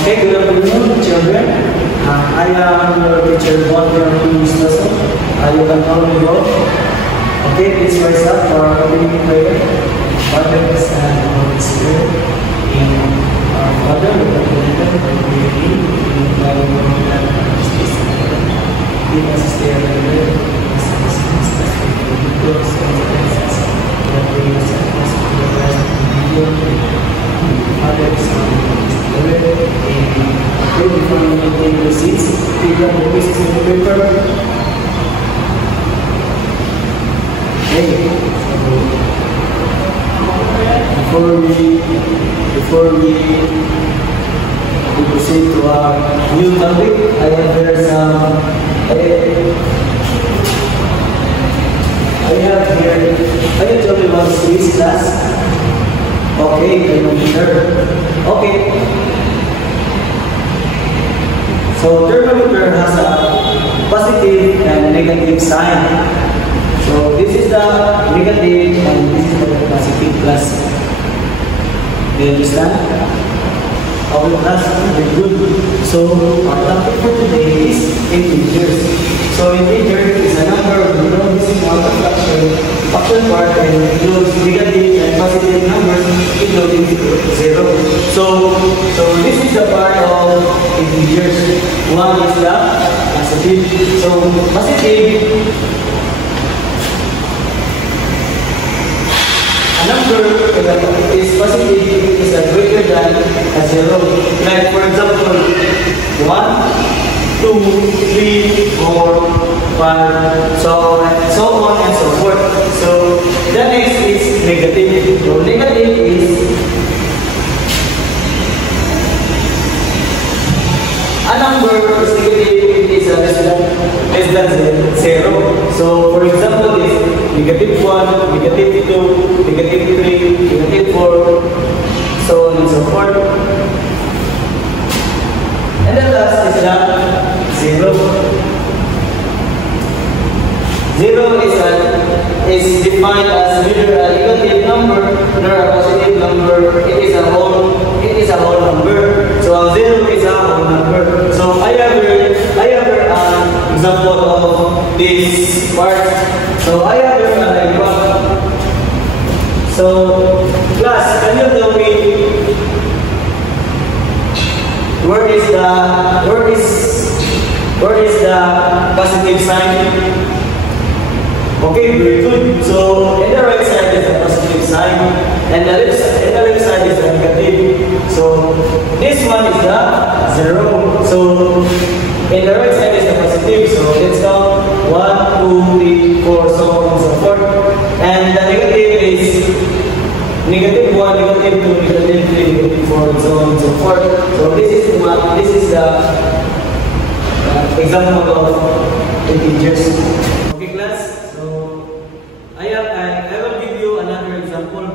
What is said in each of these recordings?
Okay, good afternoon, children. I am your teacher, Walter Mustafa. You can call me Bob. Okay, please rise up for our opening prayer. Father, Son, and Holy Spirit. In our Father, we have believed that we believe in thy word and justice. Give us this day our bread, as our sins, as we forgive those who offend us. That we must have us to the rest of the video. Father, Son, and Holy Spirit. Amen. Okay, before we begin the seats, pick up the pieces of the paper. Okay, before we proceed to our new topic, I have here some. Can you tell me what is this class? Okay, thermometer. Okay. So thermometer has a positive and negative sign. So this is the negative and this is the positive plus. Do you understand? Okay, class, very good. So our topic for today is integers. So integer is a number of non-decimal fraction part and includes negative and positive numbers including 0. So this is the part of integers. One is the positive. So positive, a number is positive is a greater than a 0. Like for example, 1, 2, 3, 4, 5, so on and so forth. So the next is negative. So negative is a number is negative, it is less than 0. So for example, is negative 1, negative 2, negative 3, negative 4, so on and so forth. And the last is the 0. 0 is defined as neither a negative number nor a positive number. It is a whole number. So 0 is a whole number. So I have an example of this part. So I have an example. So class, can you tell me where is the positive sign? Okay, very good. So in the right side is the positive sign, and the left side is the negative. So this one is the 0. So in the right side is the positive. So let's count 1, 2, 3, 4, so on and so forth. And the negative is negative 1, negative 2, negative 3, negative 4, and so on and so forth. So this is the example of integers. Okay, class. I will give you another example.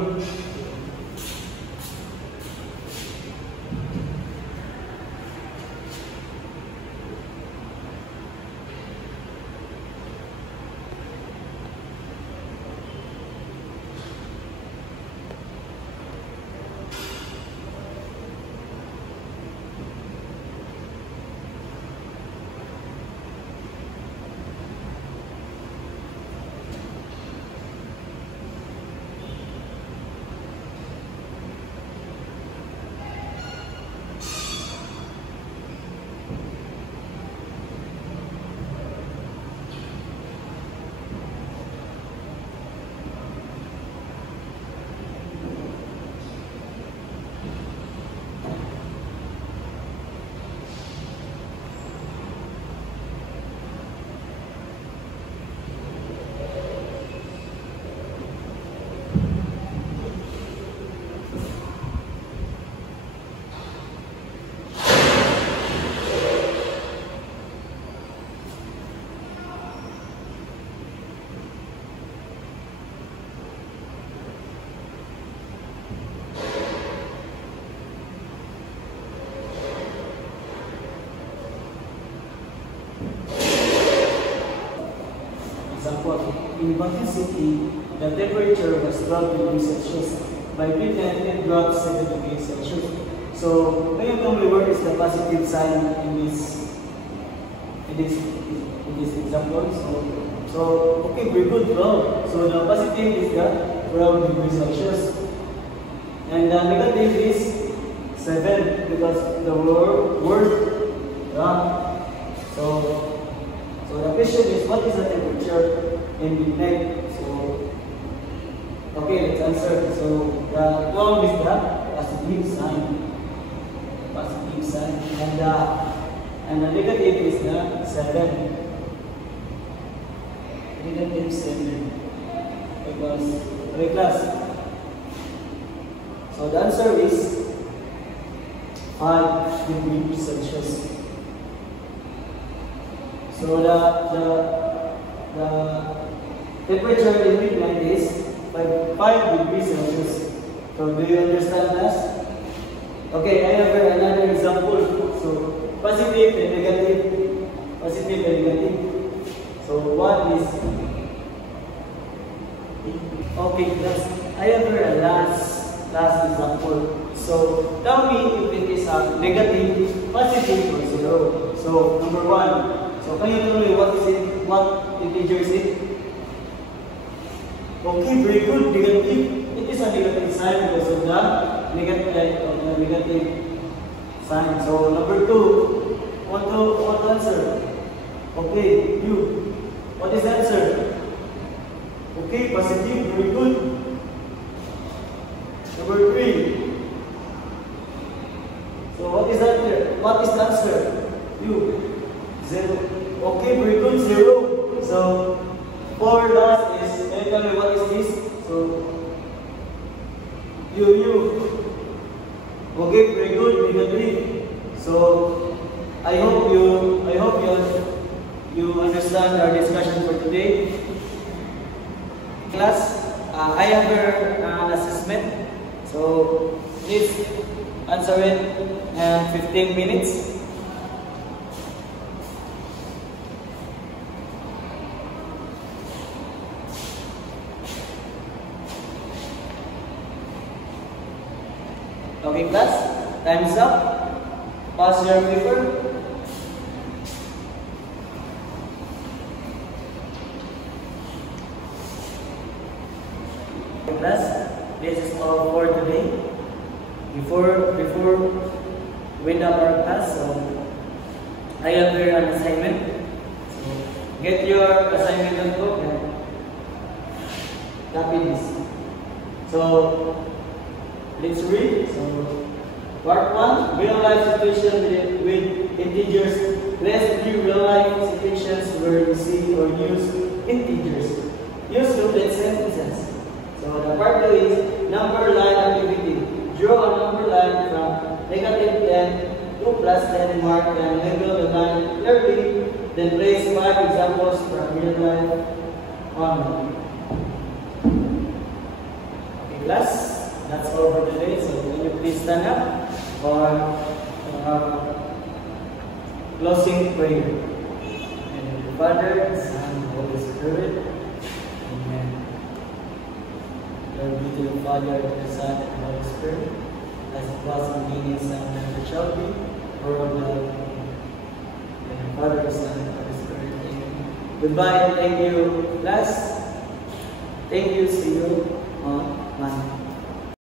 In Baguio City, the temperature was 12 degrees Celsius. By midnight, it dropped 7 degrees Celsius. So So, can you tell me what is the positive sign in this example? So okay, very good, bro. So the positive is the 12 degrees Celsius, and the negative is 7 because the word. So the question is, what is the temperature in the neck? So okay, let's answer. So the 12 is the positive sign. Positive sign, and the negative is the 7. Negative 7 because okay, class. So the answer is 5 degrees Celsius. So the temperature in midnight is 5 degrees Celsius. So do you understand, class? Okay, I have another example. So positive and negative. Positive and negative. So what is okay, class? I have a last example. So tell me if it is a negative, positive, or 0. So number 1. So can you tell me what is it? What integer is it? Okay, very good. Negative. It is a negative sign because of the negative sign. So number 2. Want to answer? Okay, you. What is the answer? Okay, positive, very good. Number 3. So what is that? What is the answer? You. 0. Okay, very good, 0. So 4 last is, can you tell me what is this? So you. Okay, very good, negative. So I hope you understand our discussion for today. Class, I have an assessment. So please answer it in 15 minutes. Okay, class, time's up. Pass your paper. Class, this is all for today. Before we end up our class, so I have here an assignment. So get your assignment on book and copy this. So let's read. So part 1, real life situation with integers. Let's view real life situations where you see or use integers. Use complete sentences. So the part 2 is number line activity. Draw a number line from negative 10 to plus 10 mark and label the line clearly. Then place 5 examples from real life on. Okay, class, that's all for today. So can you please stand up for closing prayer. And the Father, the Son, and the Holy Spirit. Glory be to the Father, the Son, and the Holy Spirit, as it was in the beginning, is now, and ever shall be, world without end. And the Father, the Son, and the Holy Spirit. Amen. Goodbye and thank you, class. Thank you. See you on Monday.